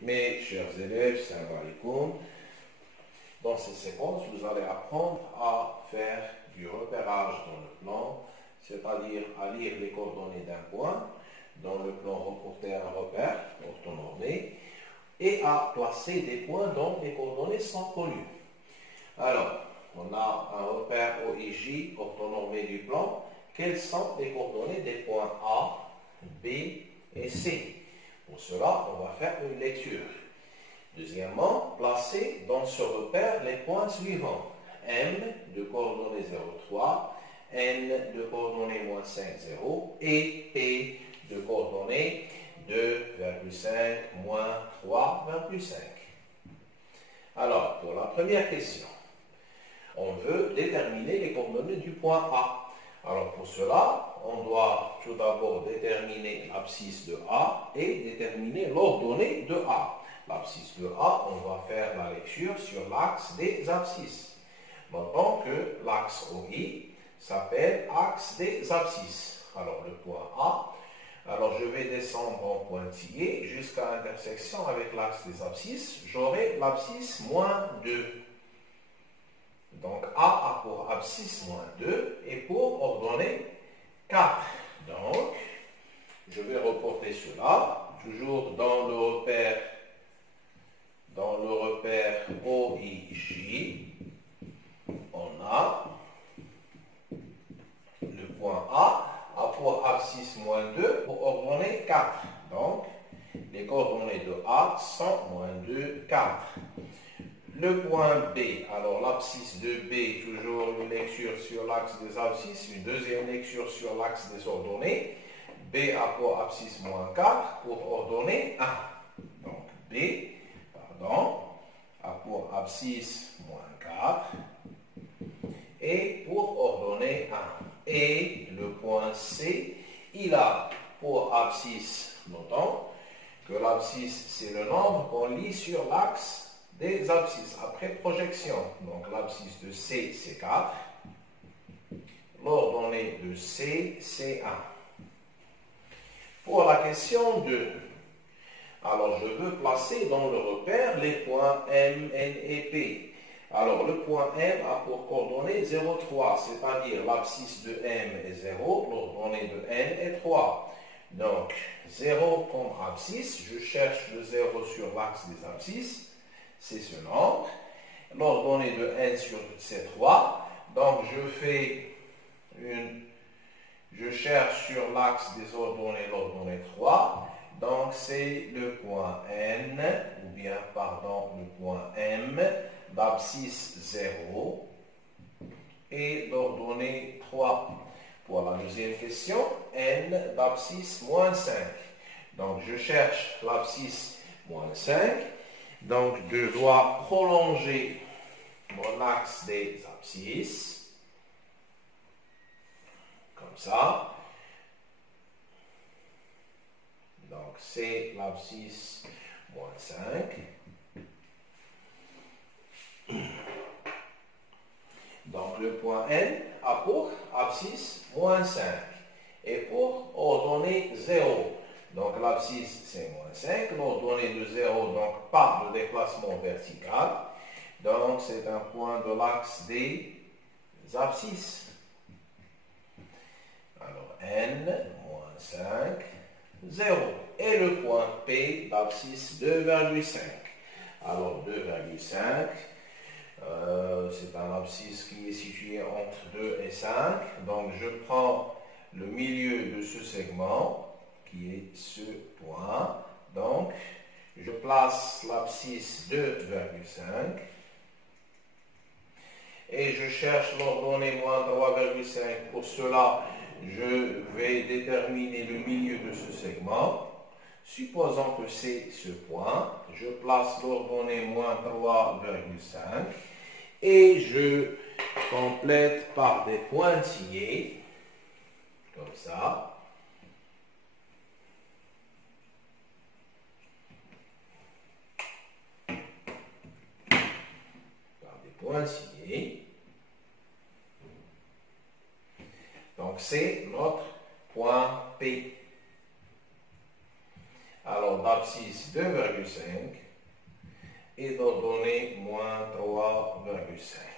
Mes chers élèves, salam alaikum. Dans cette séquence, vous allez apprendre à faire du repérage dans le plan, c'est-à-dire à lire les coordonnées d'un point dans le plan reporté à un repère orthonormé et à placer des points dont les coordonnées sont connues. Alors, on a un repère OIJ orthonormé du plan. Quelles sont les coordonnées des points A, B et C? Pour cela, on va faire une lecture. Deuxièmement, placer dans ce repère les points suivants. M de coordonnées 0,3, N de coordonnées moins 5, 0 et P de coordonnées 2,5, moins 3,5. Alors, pour la première question, on veut déterminer les coordonnées du point A. Alors pour cela, on doit tout d'abord déterminer l'abscisse de A et déterminer l'ordonnée de A. L'abscisse de A, on va faire la lecture sur l'axe des abscisses. Notons que l'axe OI s'appelle axe des abscisses. Alors le point A, alors je vais descendre en pointillé jusqu'à l'intersection avec l'axe des abscisses. J'aurai l'abscisse moins 2. Donc A a pour abscisse moins 2 et pour ordonnée 4. Donc, je vais reporter cela, toujours dans le repère OIJ. On a le point A pour abscisse moins 2 pour ordonnée 4. Donc, les coordonnées de A sont moins 2, 4. Le point B, alors l'abscisse de B, toujours une lecture sur l'axe des abscisses, une deuxième lecture sur l'axe des ordonnées. B a pour abscisse moins 4 pour ordonnée 1. Donc B, a pour abscisse moins 4 et pour ordonnée 1. Et le point C, il a pour abscisse, notons que l'abscisse c'est le nombre qu'on lit sur l'axe des abscisses après projection. Donc l'abscisse de C, c'est 4. L'ordonnée de C, c'est 1. Pour la question 2, alors je veux placer dans le repère les points M, N et P. Alors le point M a pour coordonnée 0,3, c'est-à-dire l'abscisse de M est 0, l'ordonnée de N est 3. Donc 0 comme abscisse, je cherche le 0 sur l'axe des abscisses. C'est ce nombre. L'ordonnée de N sur c'est 3. Donc je cherche sur l'axe des ordonnées l'ordonnée 3. Donc c'est le point N, ou bien, le point M, d'abscisse 0 et l'ordonnée 3. Pour la deuxième question, N d'abscisse moins 5. Donc je cherche l'abscisse moins 5. Donc, je dois prolonger mon axe des abscisses, comme ça. Donc, c'est l'abscisse moins 5. Donc, le point N a pour abscisse moins 5 et pour ordonnée 0. Donc l'abscisse c'est moins 5, l'ordonnée de 0, donc pas de déplacement vertical. Donc c'est un point de l'axe des abscisses. Alors N, moins 5, 0. Et le point P d'abscisse 2,5. Alors 2,5, c'est un abscisse qui est situé entre 2 et 5. Donc je prends le milieu de ce segment, qui est ce point. Donc, je place l'abscisse 2,5 et je cherche l'ordonnée moins 3,5. Pour cela, je vais déterminer le milieu de ce segment. Supposons que c'est ce point, je place l'ordonnée moins 3,5 et je complète par des pointillés, comme ça. Pointillé. Donc c'est notre point P. Alors abscisse 2,5 et d'ordonnée moins 3,5.